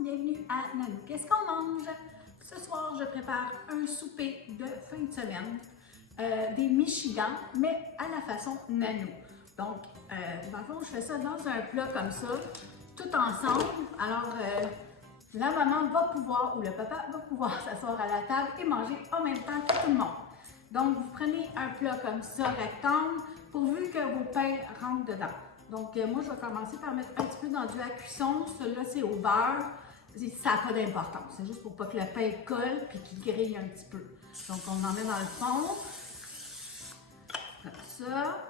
bienvenue à Nanou. Qu'est-ce qu'on mange? Ce soir, je prépare un souper de fin de semaine, des Michigans, mais à la façon Nanou. Donc, dans le fond, je fais ça dans un plat comme ça, tout ensemble. Alors, la maman va pouvoir, ou le papa va pouvoir s'asseoir à la table et manger en même temps que tout le monde. Donc, vous prenez un plat comme ça, rectangle, pourvu que vos pains rentrent dedans. Donc, moi, je vais commencer par mettre un petit peu d'enduit à cuisson. Celui-là, c'est au beurre. Ça n'a pas d'importance. C'est juste pour pas que le pain colle et qu'il grille un petit peu. Donc, on en met dans le fond. Comme ça.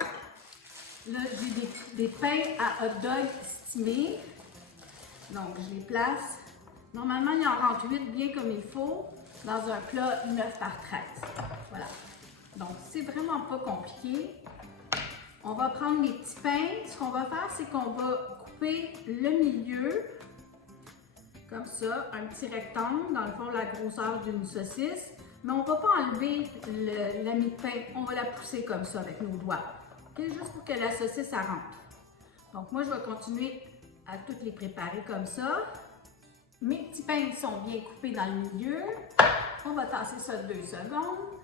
Là, j'ai des pains à hot dog stimés. Donc, je les place. Normalement, il en rentre 8 bien comme il faut dans un plat 9 par 13. Voilà. Donc, c'est vraiment pas compliqué. On va prendre les petits pains. Ce qu'on va faire, c'est qu'on va couper le milieu, comme ça, un petit rectangle, dans le fond, la grosseur d'une saucisse. Mais on ne va pas enlever la mie de pain, on va la pousser comme ça avec nos doigts. Okay? Juste pour que la saucisse, ça rentre. Donc, moi, je vais continuer à toutes les préparer comme ça. Mes petits pains sont bien coupés dans le milieu. On va tasser ça 2 secondes.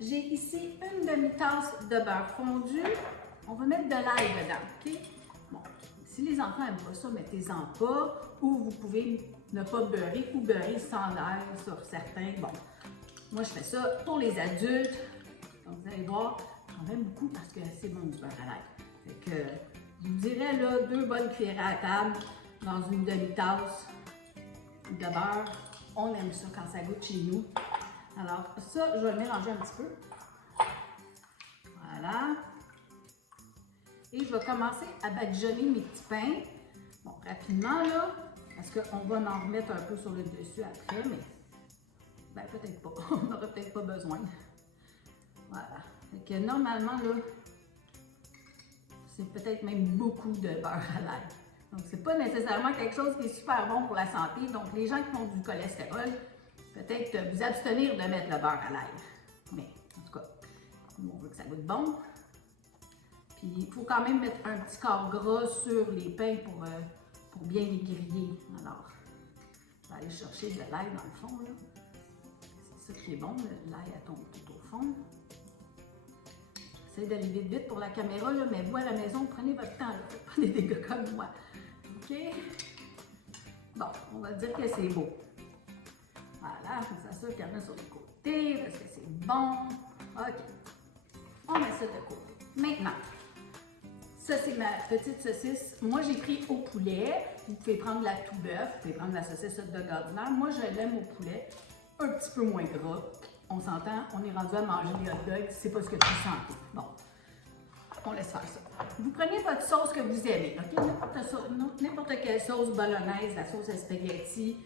J'ai ici une demi-tasse de beurre fondu. On va mettre de l'ail dedans, OK? Bon, si les enfants n'aiment pas ça, mettez-en pas. Ou vous pouvez ne pas beurrer ou beurrer sans l'ail sur certains. Bon, moi, je fais ça pour les adultes. Donc, vous allez voir, j'en mets beaucoup parce que c'est bon du beurre à l'ail. Fait que, je vous dirais, là, 2 bonnes cuillères à table dans une demi-tasse de beurre. On aime ça quand ça goûte chez nous. Alors, ça, je vais le mélanger un petit peu. Voilà. Et je vais commencer à badigeonner mes petits pains. Bon, rapidement, là, parce qu'on va en remettre un peu sur le dessus après, mais ben, peut-être pas. On n'aura peut-être pas besoin. Voilà. Fait que normalement, là, c'est peut-être même beaucoup de beurre à l'ail. Donc, c'est pas nécessairement quelque chose qui est super bon pour la santé. Donc, les gens qui font du cholestérol, peut-être vous abstenir de mettre le beurre à l'ail. Mais, en tout cas, on veut que ça goûte bon. Puis, il faut quand même mettre un petit quart gras sur les pains pour bien les griller. Alors, je vais aller chercher de l'ail dans le fond, là. C'est ça qui est bon, l'ail elle tombe tout au fond. J'essaie d'aller vite vite pour la caméra, là, mais vous à la maison, prenez votre temps, faites pas des dégâts comme moi. OK? Bon, on va dire que c'est beau. Voilà, on s'assure qu'il y en a sur les côtés, parce que c'est bon. OK. On met ça de côté. Maintenant, ça c'est ma petite saucisse. Moi, j'ai pris au poulet. Vous pouvez prendre la tout bœuf, vous pouvez prendre la saucisse hot dog ordinaire. Moi, je l'aime au poulet, un petit peu moins gras. On s'entend, on est rendu à manger des hot dogs, c'est pas ce que tu sens. Bon, on laisse faire ça. Vous prenez votre sauce que vous aimez, OK? N'importe quelle sauce bolognaise, la sauce à spaghetti.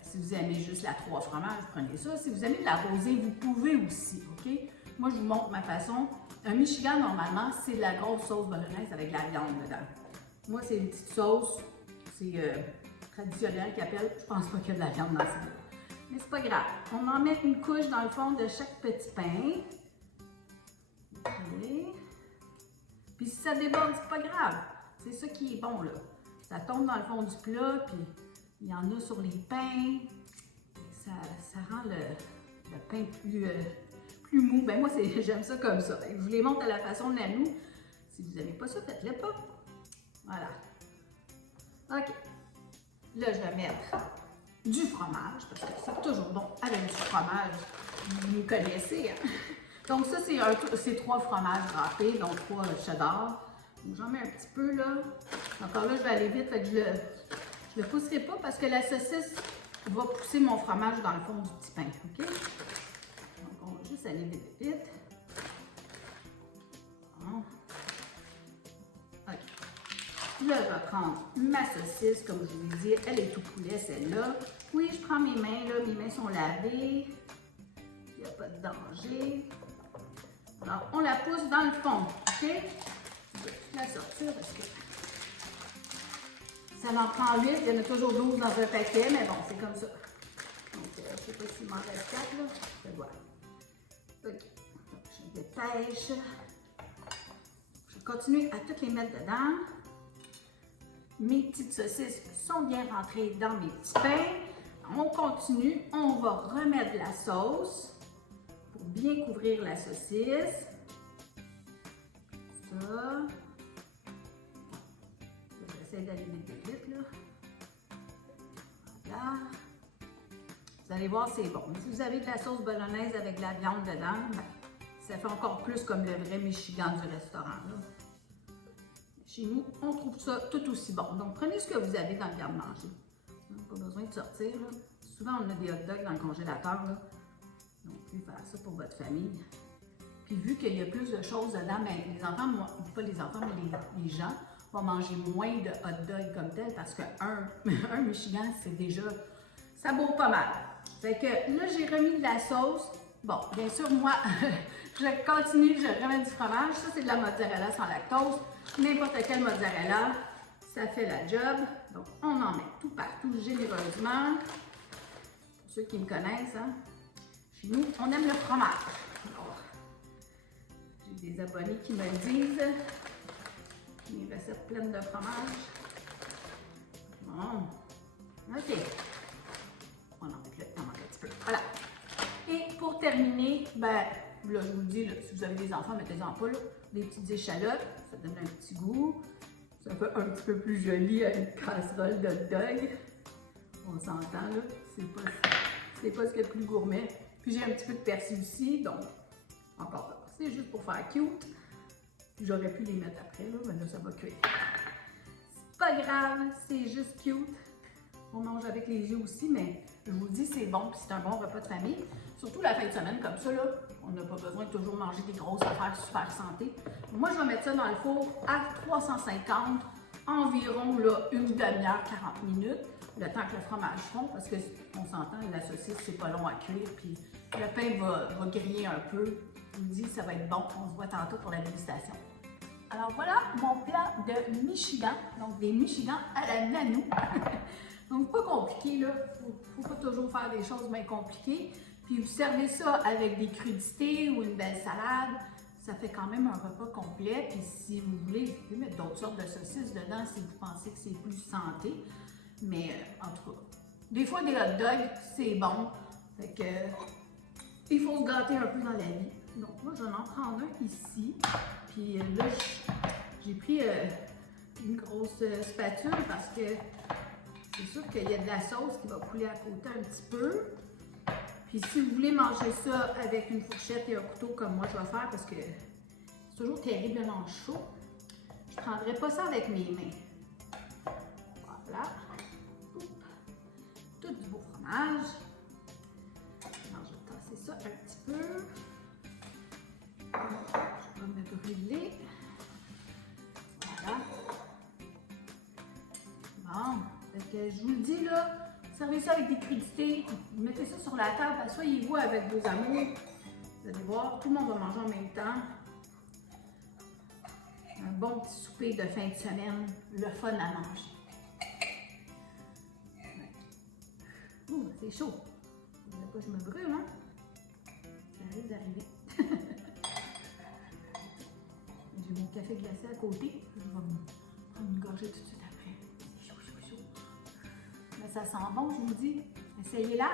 Si vous aimez juste la 3 fromages, prenez ça. Si vous aimez de la rosée, vous pouvez aussi, OK? Moi, je vous montre ma façon. Un Michigan, normalement, c'est de la grosse sauce bolognaise avec de la viande dedans. Moi, c'est une petite sauce. C'est traditionnel qu'ils appellent. Je pense pas qu'il y a de la viande dans ça. Mais c'est pas grave. On en met une couche dans le fond de chaque petit pain. OK. Puis si ça déborde, c'est pas grave. C'est ça qui est bon, là. Ça tombe dans le fond du plat, puis il y en a sur les pains. Ça rend le pain plus mou. Ben moi, j'aime ça comme ça. Je vous les montre à la façon de Nanou. Si vous n'aimez pas ça, faites-le pas. Voilà. OK. Là, je vais mettre du fromage, parce que c'est toujours bon avec du fromage. Vous connaissez, hein? Donc ça, c'est 3 fromages râpés, donc 3 cheddar. Donc j'en mets un petit peu, là. Encore là, je vais aller vite, fait que je le pousserai pas parce que la saucisse va pousser mon fromage dans le fond du petit pain, OK? Donc on va juste aller vite, vite. Bon. OK. Là, je vais prendre ma saucisse, comme je vous l'ai dit, elle est tout poulet, celle-là. Oui, je prends mes mains, là, mes mains sont lavées. Il n'y a pas de danger. Alors, on la pousse dans le fond, OK? Je vais la sortir parce que ça en prend 8, il y en a toujours 12 dans un paquet, mais bon, c'est comme ça. Donc, je ne sais pas s'il m'en reste 4, là. Je vois. OK. Donc, je dépêche. Je vais continuer à toutes les mettre dedans. Mes petites saucisses sont bien rentrées dans mes petits pains. On continue, on va remettre de la sauce pour bien couvrir la saucisse. Ça. J'essaie d'aller vite, là. Voilà. Vous allez voir, c'est bon. Si vous avez de la sauce bolognaise avec de la viande dedans, ben, ça fait encore plus comme le vrai Michigan du restaurant, là. Chez nous, on trouve ça tout aussi bon. Donc, prenez ce que vous avez dans le garde-manger. Pas besoin de sortir, là. Souvent, on a des hot dogs dans le congélateur, là. Donc, vous pouvez faire ça pour votre famille. Puis, vu qu'il y a plus de choses dedans, ben, les enfants, moi, pas les enfants, mais les gens vont manger moins de hot dogs comme tel parce qu'un Michigan, c'est déjà, ça vaut pas mal. Fait que là, j'ai remis de la sauce. Bon, bien sûr, moi, je continue, je remets du fromage. Ça, c'est de la mozzarella sans lactose. N'importe quelle mozzarella, ça fait la job. Donc, on en met tout partout généreusement. Pour ceux qui me connaissent, hein, chez nous, on aime le fromage. J'ai des abonnés qui me le disent. Mes recettes pleines de fromage. Bon. OK. On en met un petit peu. Voilà. Et pour terminer, ben, là, je vous le dis, là, si vous avez des enfants, mettez-en pas, là, des petites échalotes. Ça donne un petit goût. Ça fait un petit peu plus joli avec une casserole de hot dog. On s'entend, là. C'est pas ce qu'il y a de plus gourmet. Puis j'ai un petit peu de persil aussi, donc, encore là, c'est juste pour faire cute. J'aurais pu les mettre après, là, mais là, ça va cuire. C'est pas grave, c'est juste cute. On mange avec les yeux aussi, mais je vous dis, c'est bon, puis c'est un bon repas de famille. Surtout la fin de semaine, comme ça, là, on n'a pas besoin de toujours manger des grosses affaires super santé. Moi, je vais mettre ça dans le four à 350, environ là, une demi-heure, 40 minutes, le temps que le fromage fond, parce qu'on s'entend, la saucisse, c'est pas long à cuire, puis le pain va griller un peu. Je vous dis, ça va être bon. On se voit tantôt pour la dégustation. Alors voilà mon plat de Michigan, donc des Michigans à la nanou. Donc pas compliqué, là. Faut pas toujours faire des choses bien compliquées. Puis vous servez ça avec des crudités ou une belle salade. Ça fait quand même un repas complet. Puis si vous voulez, vous pouvez mettre d'autres sortes de saucisses dedans si vous pensez que c'est plus santé. Mais en tout cas, des fois des hot dogs, c'est bon. Fait que il faut se gâter un peu dans la vie. Donc moi, je vais en prendre un ici. Puis là, j'ai pris une grosse spatule parce que c'est sûr qu'il y a de la sauce qui va couler à côté un petit peu. Puis si vous voulez manger ça avec une fourchette et un couteau comme moi je vais faire parce que c'est toujours terriblement chaud, je ne prendrai pas ça avec mes mains. Voilà. Tout du beau fromage. Alors, je vais tasser ça un petit peu. Je vais me brûler. Voilà. Bon. Fait que je vous le dis là, servez ça avec des crudités, mettez ça sur la table, asseyez-vous avec vos amours. Vous allez voir, tout le monde va manger en même temps. Un bon petit souper de fin de semaine, le fun à manger. Ouh, c'est chaud. Vous voulez pas que je me brûle, hein? Ça risque d'arriver. J'ai mon café glacé à côté. Je vais prendre une gorgée tout de suite après. C'est chaud, chaud, chaud. Mais ça sent bon, je vous dis. Essayez-la.